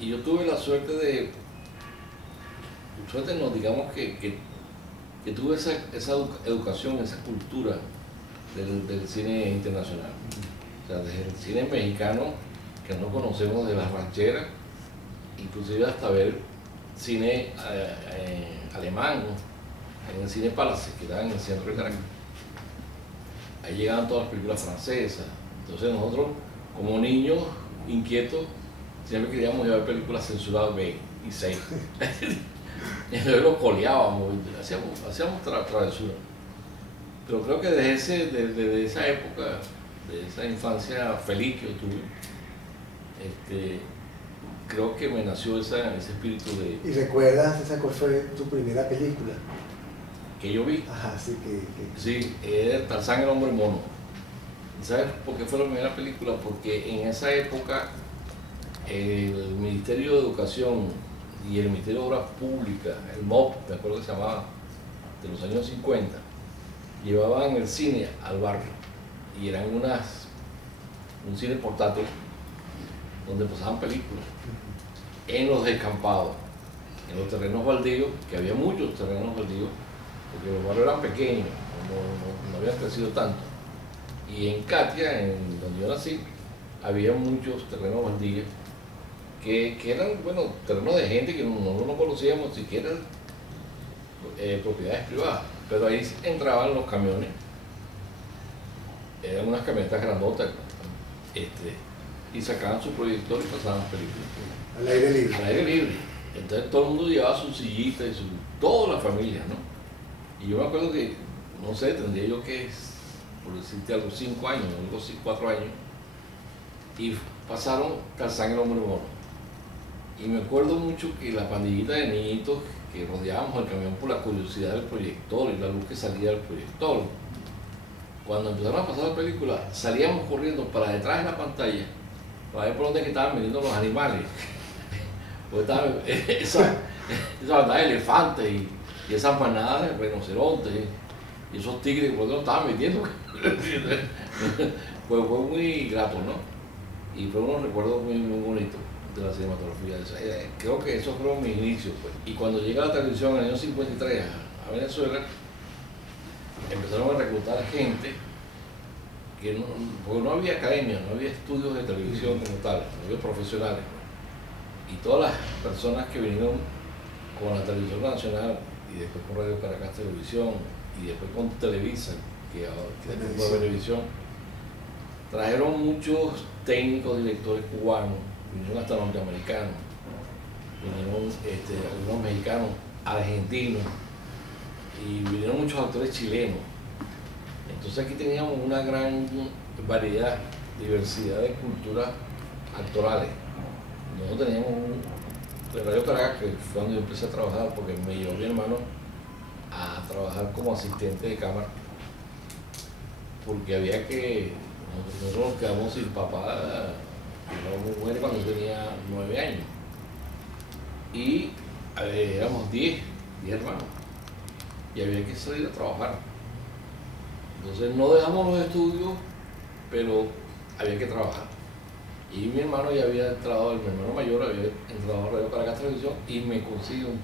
Y yo tuve la suerte no, digamos que tuve esa educación, esa cultura del cine internacional. O sea, desde el cine mexicano, que no conocemos, de las rancheras, inclusive hasta ver cine alemán, ¿no? En el cine Palace, que estaba en el centro de Caracas. Ahí llegaban todas las películas francesas. Entonces nosotros, como niños inquietos, siempre queríamos ver películas censuradas B y C. Entonces los coleábamos, hacíamos travesuras. Pero creo que desde esa época, de esa infancia feliz que yo tuve, creo que me nació ese espíritu de... ¿Y recuerdas cuál fue tu primera película? Que yo vi. Ajá, sí, Sí, era Tarzán el hombre mono. ¿Sabes por qué fue la primera película? Porque en esa época el Ministerio de Educación y el Ministerio de Obras Públicas, el MOP, me acuerdo que se llamaba, de los años 50, llevaban el cine al barrio y eran un cine portátil donde pasaban películas en los descampados, en los terrenos baldíos, que había muchos terrenos baldíos, porque los barrios eran pequeños, no habían crecido tanto. Y en Catia, donde yo nací, había muchos terrenos baldíos que eran, bueno, terrenos de gente que no conocíamos siquiera, propiedades privadas, pero ahí entraban los camiones, eran unas camionetas grandotas, y sacaban su proyector y pasaban películas. Al aire libre. Al aire libre. Entonces todo el mundo llevaba su sillita y toda la familia, ¿no? Y yo me acuerdo que, no sé, tendría yo que, por decirte algo, 5 años, algo así, 4 años, y pasaron Tarzán el hombre mono. Y me acuerdo mucho que la pandillita de niñitos que rodeábamos el camión por la curiosidad del proyector y la luz que salía del proyector, cuando empezaron a pasar la película, salíamos corriendo para detrás de la pantalla para ver por dónde estaban vendiendo los animales. Porque estaban esa bandada de elefantes y esas manadas de rinocerontes y esos tigres, por dónde los estaban vendiendo. Pues fue muy grato, ¿no? Y fue unos recuerdos muy bonitos de la cinematografía. Creo que esos fueron mis inicios, pues. Y cuando llega la televisión en el año 53 a Venezuela, empezaron a reclutar gente porque no había academia, no había estudios de televisión como tal, no había profesionales. Y todas las personas que vinieron con la televisión nacional y después con Radio Caracas Televisión y después con Televisa, que después fue Venevisión, trajeron muchos técnicos, directores cubanos, vinieron hasta norteamericanos, vinieron algunos mexicanos, argentinos, y vinieron muchos actores chilenos. Entonces aquí teníamos una gran variedad, diversidad de culturas actorales. Nosotros teníamos en Radio Caracas, que fue donde yo empecé a trabajar, porque me llevó mi hermano a trabajar como asistente de cámara, porque había que, nosotros nos quedamos sin papá, mi mujer cuando tenía 9 años, y éramos 10 hermanos, y había que salir a trabajar. Entonces no dejamos los estudios, pero había que trabajar. Y mi hermano ya había entrado, mi hermano mayor había entrado a Radio Caracas Televisión y me consiguió un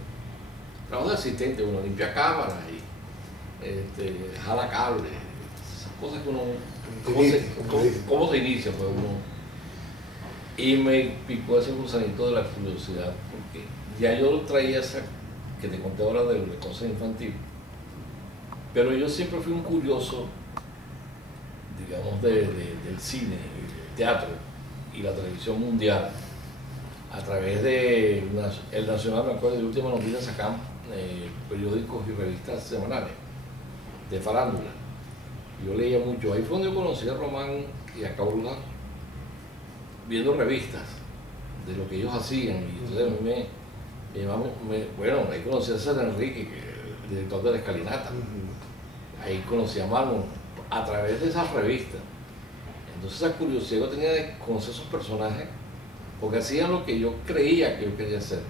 trabajo de asistente, uno limpia cámaras y jala cables, esas cosas que uno, ¿cómo se inicia? Pues uno, y me picó ese gusanito de la curiosidad, porque ya yo traía esa, que te conté ahora de cosas infantiles, pero yo siempre fui un curioso, digamos, del cine, del teatro y la televisión mundial. A través de El Nacional, me acuerdo, de Última Noticia sacaban periódicos y revistas semanales de farándula. Yo leía mucho. Ahí fue donde yo conocí a Román y a Cabruna, viendo revistas de lo que ellos hacían. Y entonces a mí bueno, ahí conocí a César Enrique, el director de La Escalinata. Ahí conocí a Marlon a través de esas revistas. Entonces esa curiosidad yo tenía de conocer esos personajes, porque hacían lo que yo creía que yo quería hacer,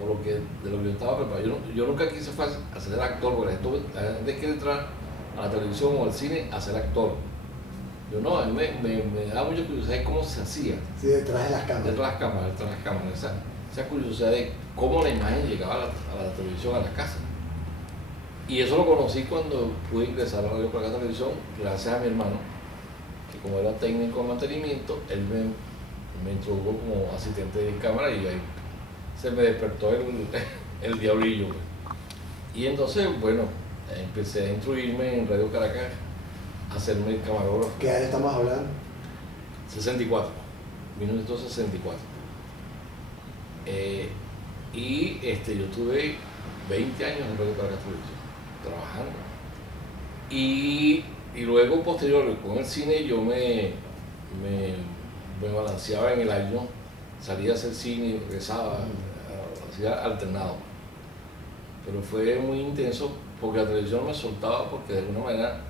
o de lo que yo estaba preparado. Yo nunca quise ser actor, porque la gente quiere entrar a la televisión o al cine a ser actor. Yo no, a mí me da mucha curiosidad de cómo se hacía. Sí, detrás de las cámaras. Detrás de las cámaras. Esa curiosidad de cómo la imagen llegaba a la televisión, a las casas. Y eso lo conocí cuando pude ingresar a Radio Caracas Televisión, gracias a mi hermano, que como era técnico de mantenimiento, él me introdujo como asistente de cámara y ahí se me despertó el diablillo. Pues. Y entonces, bueno, empecé a instruirme en Radio Caracas, a hacerme camarógrafo. ¿Qué año estamos hablando? 64, 1964. Y yo tuve 20 años en Radio Caracas Televisión, trabajando. Y luego, posterior, con el cine, yo me balanceaba en el año, salía a hacer cine y regresaba, hacía alternado. Pero fue muy intenso porque la televisión me soltaba, porque de alguna manera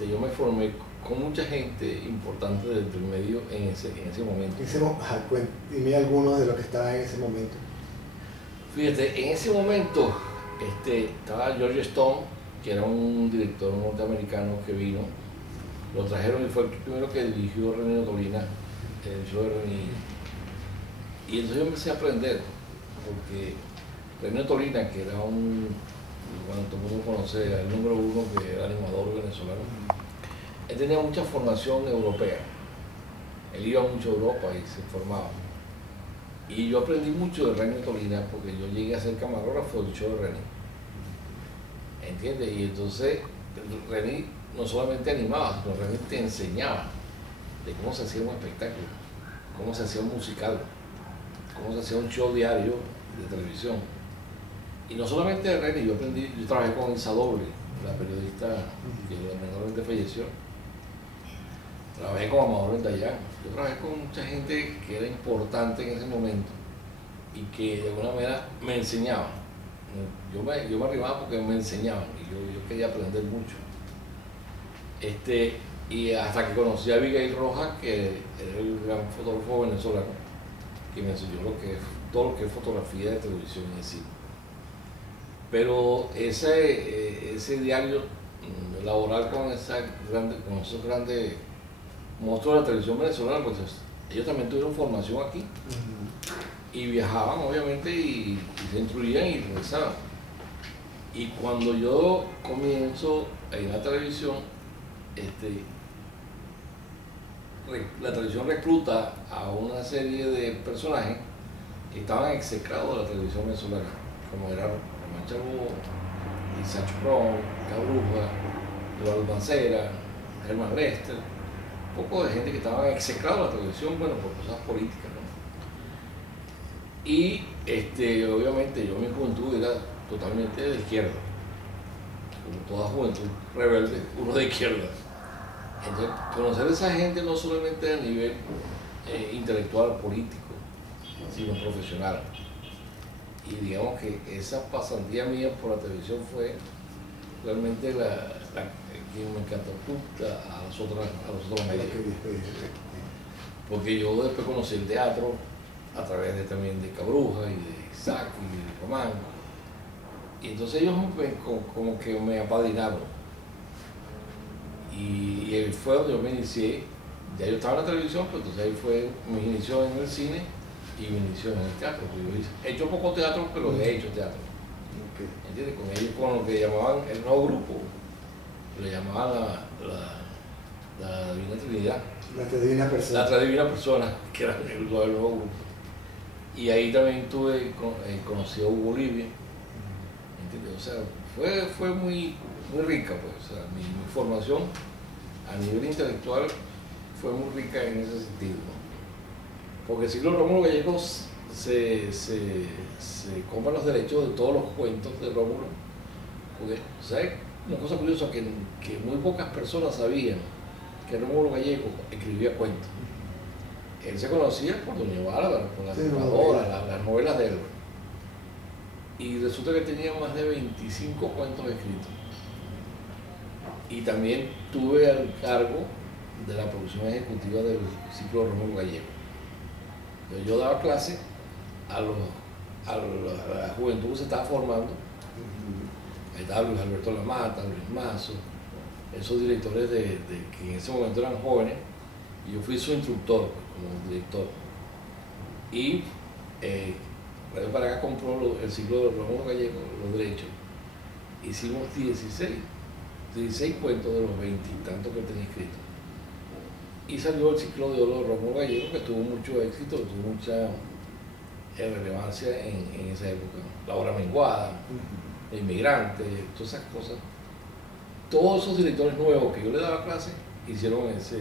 yo me formé con mucha gente importante del medio en ese momento. Dime algunos de los que estaban en ese momento. Fíjate, en ese momento estaba George Stone, que era un director norteamericano que vino. Lo trajeron y fue el primero que dirigió René Tolina, el show de René. Y entonces yo empecé a aprender, porque René Tolina, que era todo el mundo conoce, el número uno, que era animador venezolano, él tenía mucha formación europea. Él iba mucho a Europa y se formaba. Y yo aprendí mucho de René Tolina porque yo llegué a ser camarógrafo del show de René. ¿Entiendes? Y entonces René no solamente animaba, sino René te enseñaba de cómo se hacía un espectáculo, cómo se hacía un musical, cómo se hacía un show diario de televisión. Y no solamente de René, yo trabajé con Elsa Doble, la periodista que lamentablemente falleció. Trabajé con Amador Endayán. Yo trabajé con mucha gente que era importante en ese momento y que de alguna manera me enseñaban. Yo me arribaba porque me enseñaban y yo quería aprender mucho. Y hasta que conocí a Abigail Rojas, que era el gran fotógrafo venezolano, que me enseñó todo lo que es fotografía de televisión y de cine. Pero ese diario laboral con esos grandes monstruos de la televisión venezolana, pues ellos también tuvieron formación aquí y viajaban obviamente y se instruían y regresaban. Y cuando yo comienzo en la televisión, la televisión recluta a una serie de personajes que estaban execrados de la televisión venezolana, como era Román Chabó, Isaac Pron, Cabruja, Eduardo Mancera, Germán Lester, un poco de gente que estaban execrados de la televisión, bueno, por cosas políticas, ¿no? Y obviamente yo mi juventud era totalmente de izquierda, como toda juventud rebelde, uno de izquierda. Entonces, conocer a esa gente no solamente a nivel intelectual, político, sino profesional. Y digamos que esa pasantía mía por la televisión fue realmente la que me catapulta a los otros medios. Porque yo después conocí el teatro a través también de Cabruja y de Isaac y de Román. Y entonces ellos como que me apadrinaron. Y fue donde yo me inicié. Ya yo estaba en la televisión, pues entonces ahí fue mis inicios en el cine y mi inicio en el teatro. Yo he hecho poco teatro, pero he hecho teatro. ¿Entiendes? Con ellos, con lo que llamaban el nuevo grupo, le llamaban la Divina Trinidad. La Divina Persona. La Divina Persona, que era el nuevo grupo. Y ahí también conocí a Hugo Bolivia. ¿Entiendes? O sea, fue muy rica, pues. O sea, mi formación a nivel intelectual fue muy rica en ese sentido, ¿no? Porque si los Rómulo Gallegos se compran los derechos de todos los cuentos de Rómulo, porque, ¿sabes? Una cosa curiosa que muy pocas personas sabían que Rómulo Gallego escribía cuentos. Él se conocía por Doña Bárbara, por la Trepadora, las novelas de él. Y resulta que tenía más de 25 cuentos escritos. Y también tuve al cargo de la producción ejecutiva del ciclo Rómulo Gallego. Entonces yo daba clases a la juventud que se estaba formando. Ahí estaba Luis Alberto Lamata, Luis Mazo, esos directores que en ese momento eran jóvenes, y yo fui su instructor como director. Y Radio Paracas compró el ciclo de Rómulo Gallego, los derechos. Hicimos 16 cuentos de los 20 y tantos que tenía escrito. Y salió el ciclo de oro de Rómulo Gallego, que tuvo mucho éxito, tuvo mucha relevancia en esa época. La hora menguada, el inmigrante, todas esas cosas. Todos esos directores nuevos que yo le daba clase hicieron ese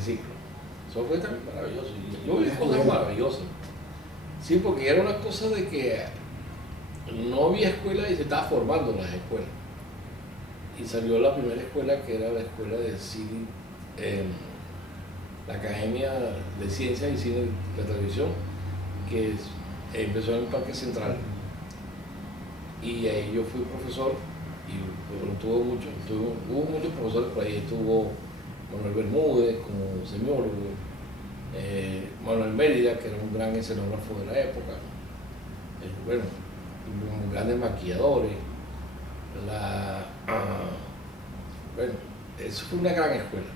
ciclo. Eso fue también maravilloso. Yo vi cosas maravillosas. Sí, porque era una cosa de que no había escuela y se estaba formando las escuelas. Y salió la primera escuela, que era la escuela de cine, la Academia de Ciencias y Cine de Televisión, que empezó en el Parque Central. Y ahí yo fui profesor, y hubo muchos profesores por ahí. Estuvo Manuel Bermúdez como semiólogo, Manuel Mérida, que era un gran escenógrafo de la época, bueno, grandes maquilladores. Bueno, eso fue una gran escuela,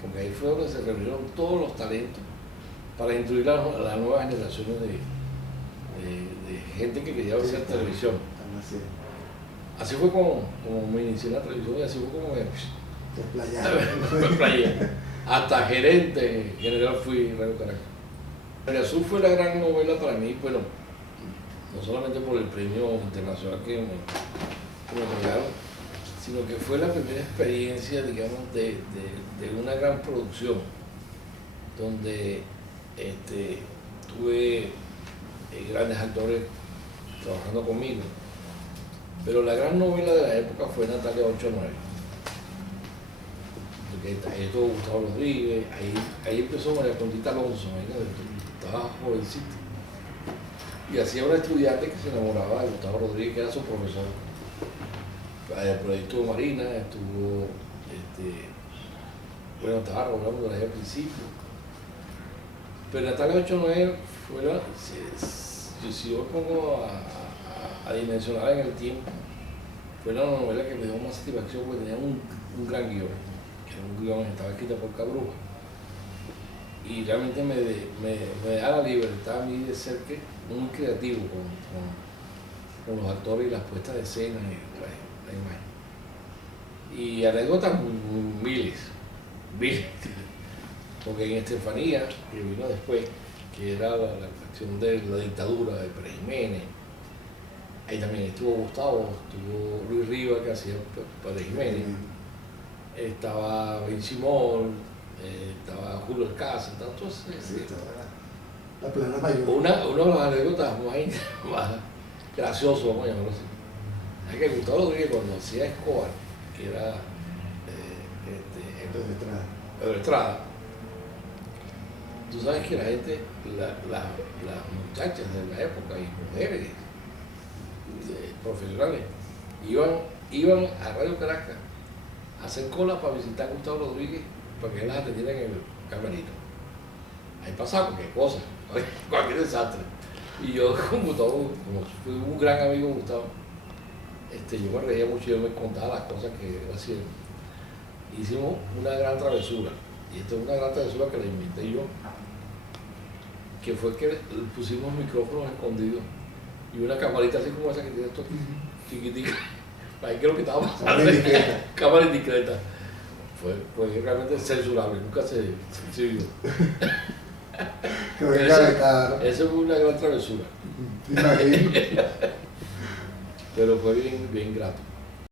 porque ahí fue donde se reunieron todos los talentos para instruir a las nuevas generaciones de gente que quería hacer televisión. Así fue como me inicié en la televisión, y así fue como me desplayé. Hasta gerente general fui en Radio Caracas. El Azul fue la gran novela para mí, bueno, no solamente por el premio internacional que me otorgaron, sino que fue la primera experiencia, digamos, de una gran producción, donde tuve grandes actores trabajando conmigo. Pero la gran novela de la época fue Natalia 89. Ahí estuvo Gustavo Rodríguez, ahí empezó María Conchita Alonso, estaba jovencita. Y hacía una estudiante que se enamoraba de Gustavo Rodríguez, que era su profesor. Por ahí estuvo Marina, bueno, estaba hablando de ahí al principio. Pero Natalia 89 fue si yo pongo a dimensionar en el tiempo, fue la novela que me dio más satisfacción, porque tenía un gran guión, que era un guión que estaba escrito por Cabruja. Y realmente me da la libertad a mí de ser muy creativo con los actores y las puestas de escena y la imagen. Y anécdotas miles, porque en Estefanía, que vino después, que era la cuestión de la dictadura de Pérez Jiménez, ahí también estuvo Gustavo, estuvo Luis Rivas, que hacía Pérez Jiménez, estaba Ben Simón, estaba Julio Alcázar, entonces la plana mayor. Una de las anécdotas más graciosas, vamos a llamarlo así, es que Gustavo Rodríguez, cuando hacía Escobar, que era Pedro Estrada, tú sabes que la gente, las muchachas de la época y mujeres profesionales iban a Radio Caracas a hacer cola para visitar a Gustavo Rodríguez, para que él las atendiera en el camerino. Ahí pasaba cualquier cosa, cualquier desastre. Y yo con Gustavo, como fui un gran amigo de Gustavo, yo me reía mucho y yo me contaba las cosas que él hacía. Hicimos una gran travesura, y esta es una gran travesura que la inventé yo, que fue que pusimos micrófonos escondidos y una camarita así como esa que tiene esto aquí, chiquitica. Ahí creo que estaba pasando. Cámara indiscreta. Fue realmente censurable, nunca se vio. Esa fue una gran travesura. Pero fue bien grato.